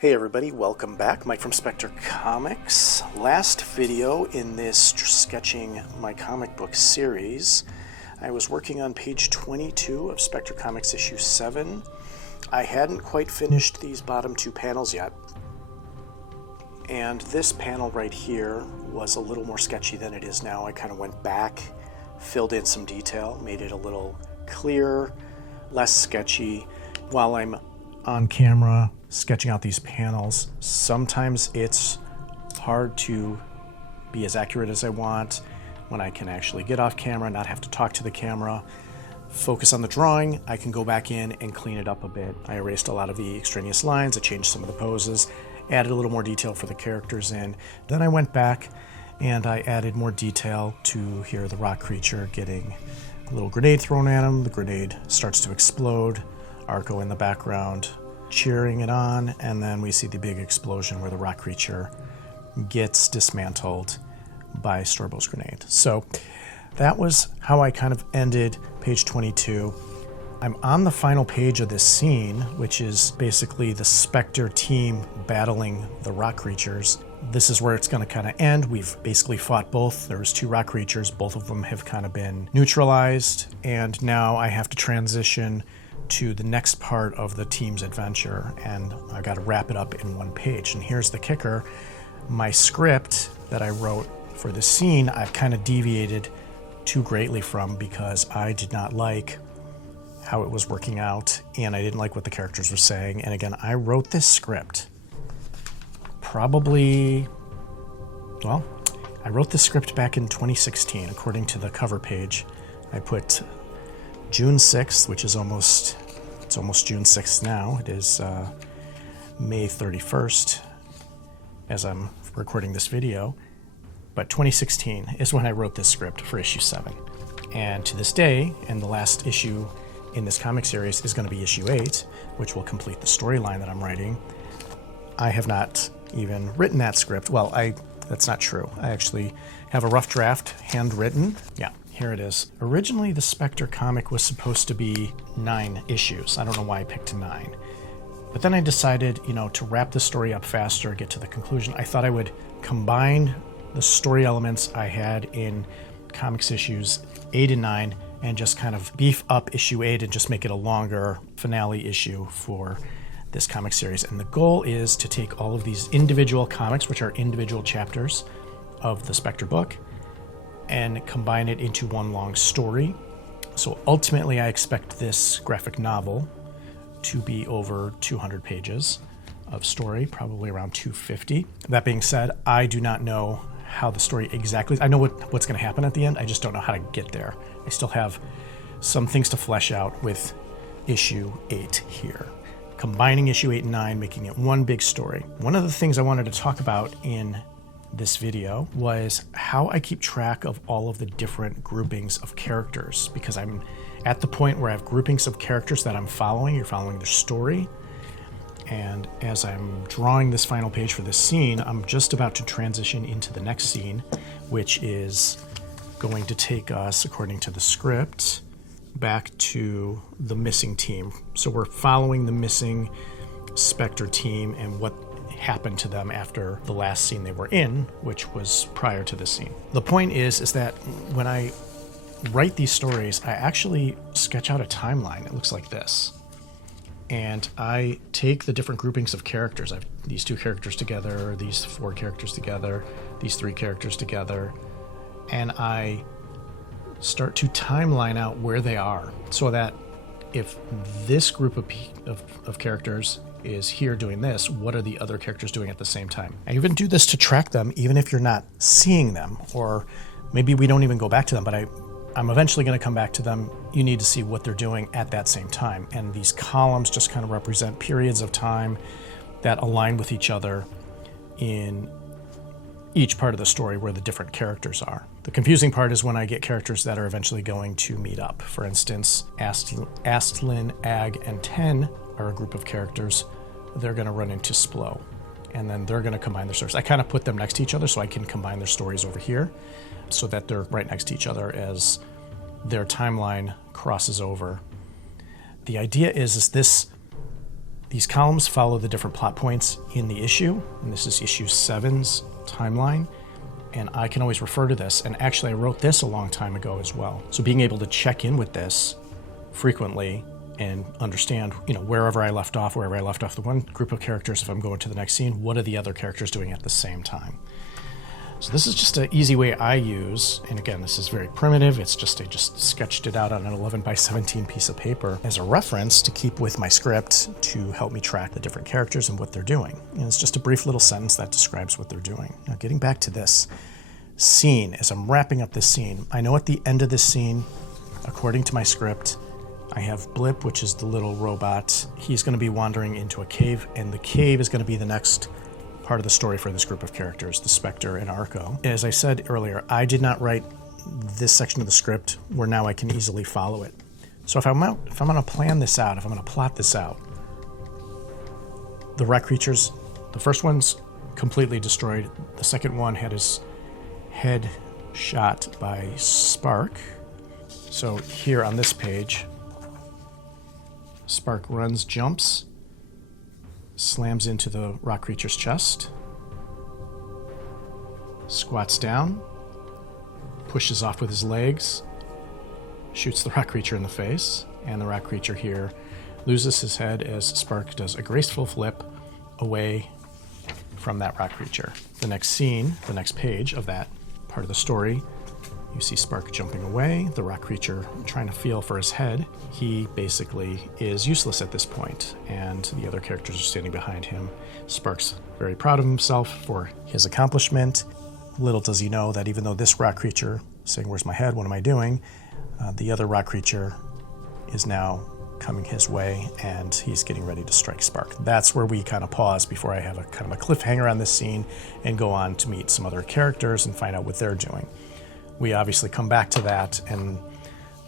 Hey everybody, welcome back. Mike from Spectre Comics. Last video in this sketching my comic book series, I was working on page 22 of Spectre Comics issue 7. I hadn't quite finished these bottom two panels yet, and this panel right here was a little more sketchy than it is now. I kind of went back, filled in some detail, made it a little clearer, less sketchy. While I'm on camera sketching out these panels, sometimes it's hard to be as accurate as I want when I can actually get off camera, not have to talk to the camera, focus on the drawing. I can go back in and clean it up a bit. I erased a lot of the extraneous lines, I changed some of the poses, added a little more detail for the characters in. Then I went back and I added more detail to here, the rock creature getting a little grenade thrown at him. The grenade starts to explode, Arco in the background cheering it on, and then we see the big explosion where the rock creature gets dismantled by Storbo's grenade. So that was how I kind of ended page 22. I'm on the final page of this scene, which is basically the Spectre team battling the rock creatures. This is where it's going to kind of end. We've basically fought both. There's two rock creatures. Both of them have kind of been neutralized, and now I have to transition to the next part of the team's adventure, and I got to wrap it up in one page. And here's the kicker. My script that I wrote for this scene, I've kind of deviated too greatly from, because I did not like how it was working out, and I didn't like what the characters were saying. And again, I wrote this script probably, well, I wrote this script back in 2016. According to the cover page, I put June 6th, which is almost June 6th now. It is May 31st as I'm recording this video. But 2016 is when I wrote this script for issue 7. And to this day, and the last issue in this comic series is going to be issue 8, which will complete the storyline that I'm writing. I have not even written that script. Well, that's not true. I actually have a rough draft handwritten. Yeah. Here it is. Originally, the Spectre comic was supposed to be 9 issues. I don't know why I picked 9. But then I decided, to wrap the story up faster, get to the conclusion. I thought I would combine the story elements I had in comics issues 8 and 9 and just kind of beef up issue 8 and just make it a longer finale issue for this comic series. And the goal is to take all of these individual comics, which are individual chapters of the Spectre book, and combine it into one long story. So ultimately, I expect this graphic novel to be over 200 pages of story, probably around 250. That being said, I do not know how the story exactly is. I know what's going to happen at the end. I just don't know how to get there. I still have some things to flesh out with issue 8 here. Combining issue 8 and 9, making it one big story. One of the things I wanted to talk about in this video was how I keep track of all of the different groupings of characters, because I'm at the point where I have groupings of characters that I'm following. You're following their story. And as I'm drawing this final page for this scene, I'm just about to transition into the next scene, which is going to take us, according to the script, back to the missing team. So we're following the missing Spectre team and what happened to them after the last scene they were in, which was prior to this scene. The point is that when I write these stories, I actually sketch out a timeline. It looks like this. And I take the different groupings of characters. I have these 2 characters together, these 4 characters together, these 3 characters together, and I start to timeline out where they are, so that if this group of characters is here doing this, what are the other characters doing at the same time? I even do this to track them, even if you're not seeing them, or maybe we don't even go back to them, but I'm eventually going to come back to them. You need to see what they're doing at that same time. And these columns just kind of represent periods of time that align with each other in each part of the story where the different characters are. The confusing part is when I get characters that are eventually going to meet up. For instance, Astlin, Ag, and Ten are a group of characters. They're going to run into Splo, and then they're going to combine their stories. I kind of put them next to each other so I can combine their stories over here so that they're right next to each other as their timeline crosses over. The idea is this These columns follow the different plot points in the issue, and this is issue 7's timeline, and I can always refer to this, and actually I wrote this a long time ago as well. So being able to check in with this frequently and understand, wherever I left off the one group of characters, if I'm going to the next scene, what are the other characters doing at the same time? So this is just an easy way I use, and again, this is very primitive. It's just I just sketched it out on an 11 by 17 piece of paper as a reference to keep with my script to help me track the different characters and what they're doing. And it's just a brief little sentence that describes what they're doing. Now, getting back to this scene, as I'm wrapping up this scene, I know at the end of this scene, according to my script, I have Blip, which is the little robot. He's going to be wandering into a cave, and the cave is going to be the next part of the story for this group of characters, the Spectre and Arco. As I said earlier, I did not write this section of the script where now I can easily follow it. So if I'm going to plan this out, if I'm going to plot this out, the rock creatures, the first one's completely destroyed. The second one had his head shot by Spark. So here on this page, Spark runs, jumps, slams into the rock creature's chest, squats down, pushes off with his legs, shoots the rock creature in the face, and the rock creature here loses his head as Spark does a graceful flip away from that rock creature. The next scene, the next page of that part of the story, you see Spark jumping away, the rock creature trying to feel for his head. He basically is useless at this point, and the other characters are standing behind him. Spark's very proud of himself for his accomplishment. Little does he know that even though this rock creature is saying, "Where's my head? What am I doing?" The other rock creature is now coming his way, and he's getting ready to strike Spark. That's where we kind of pause before I have a kind of a cliffhanger on this scene and go on to meet some other characters and find out what they're doing. We obviously come back to that, and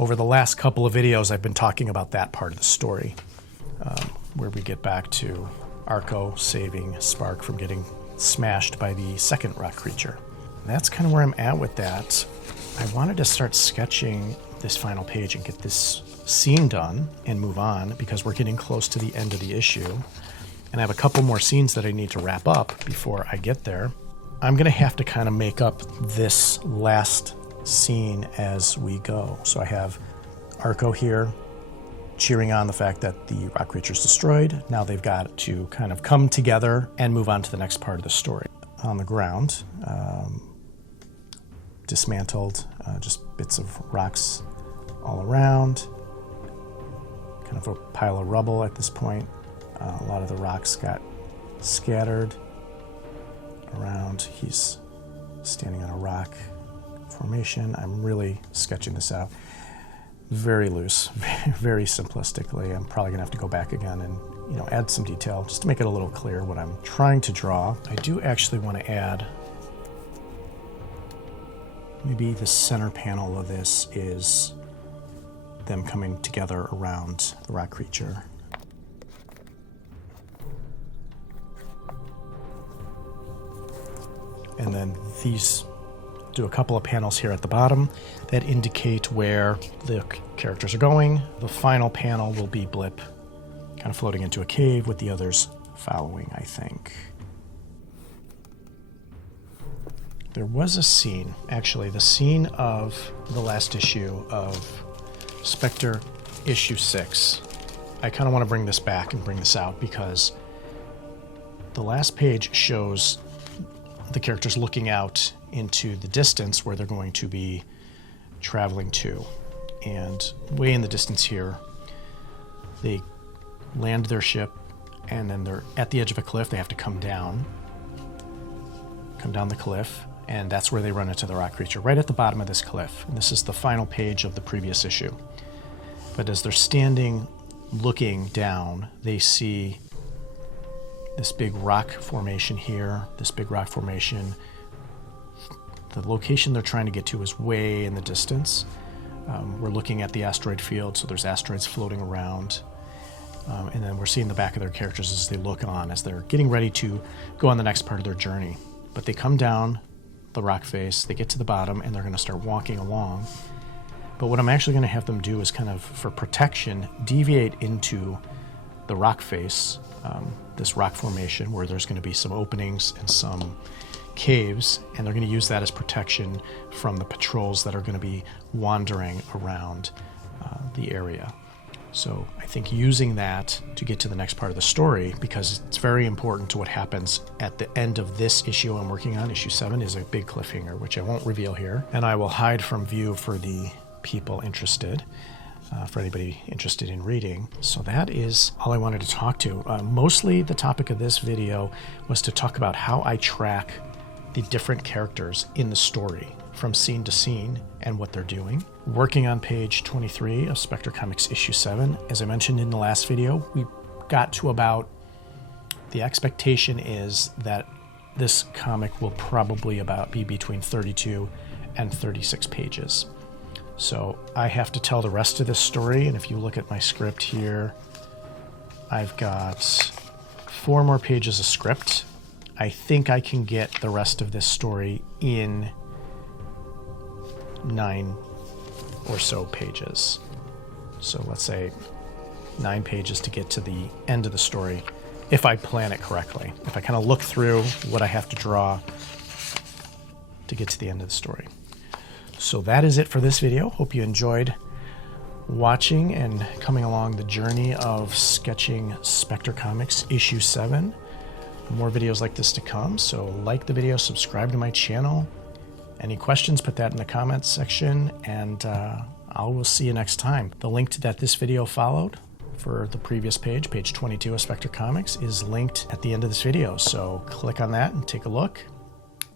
over the last couple of videos I've been talking about that part of the story, where we get back to Arco saving Spark from getting smashed by the second rock creature. And that's kind of where I'm at with that. I wanted to start sketching this final page and get this scene done and move on, because we're getting close to the end of the issue, and I have a couple more scenes that I need to wrap up before I get there. I'm going to have to kind of make up this last scene as we go. So I have Arco here cheering on the fact that the rock creature's destroyed. Now they've got to kind of come together and move on to the next part of the story. On the ground, dismantled, just bits of rocks all around, kind of a pile of rubble at this point. A lot of the rocks got scattered around. He's standing on a rock formation. I'm really sketching this out very loose, very simplistically. I'm probably gonna have to go back again and add some detail just to make it a little clear what I'm trying to draw. I do actually want to add, maybe the center panel of this is them coming together around the rock creature. And then these, do a couple of panels here at the bottom that indicate where the characters are going. The final panel will be Blip kind of floating into a cave with the others following, I think. There was a scene, actually, the scene of the last issue of SPECTRE issue 6. I kind of want to bring this back and bring this out because the last page shows the characters looking out into the distance where they're going to be traveling to. And way in the distance here, they land their ship, and then they're at the edge of a cliff. They have to come down the cliff, and that's where they run into the rock creature, right at the bottom of this cliff. And this is the final page of the previous issue. But as they're standing looking down, they see this big rock formation here, this big rock formation. The location they're trying to get to is way in the distance. We're looking at the asteroid field, so there's asteroids floating around. And then we're seeing the back of their characters as they look on, as they're getting ready to go on the next part of their journey. But they come down the rock face, they get to the bottom, and they're going to start walking along. But what I'm actually going to have them do is kind of, for protection, deviate into the rock face, this rock formation where there's going to be some openings and some caves, and they're going to use that as protection from the patrols that are going to be wandering around the area. So I think using that to get to the next part of the story, because it's very important to what happens at the end of this issue I'm working on, issue 7, is a big cliffhanger, which I won't reveal here, and I will hide from view for the people interested, for anybody interested in reading. So that is all I wanted to talk to. Mostly the topic of this video was to talk about how I track the different characters in the story from scene to scene and what they're doing. Working on page 23 of Spectre Comics issue 7. As I mentioned in the last video, we got to about, the expectation is that this comic will probably be between 32 and 36 pages. So I have to tell the rest of this story, and if you look at my script here, I've got 4 more pages of script. I think I can get the rest of this story in 9 or so pages. So let's say 9 pages to get to the end of the story, if I plan it correctly. If I kind of look through what I have to draw to get to the end of the story. So that is it for this video. Hope you enjoyed watching and coming along the journey of sketching Spectre Comics issue 7. More videos like this to come, so like the video, subscribe to my channel. Any questions, put that in the comments section, and I will see you next time. The link to that this video followed for the previous page, page 22 of Spectre Comics, is linked at the end of this video. So click on that and take a look,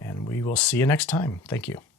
and we will see you next time. Thank you.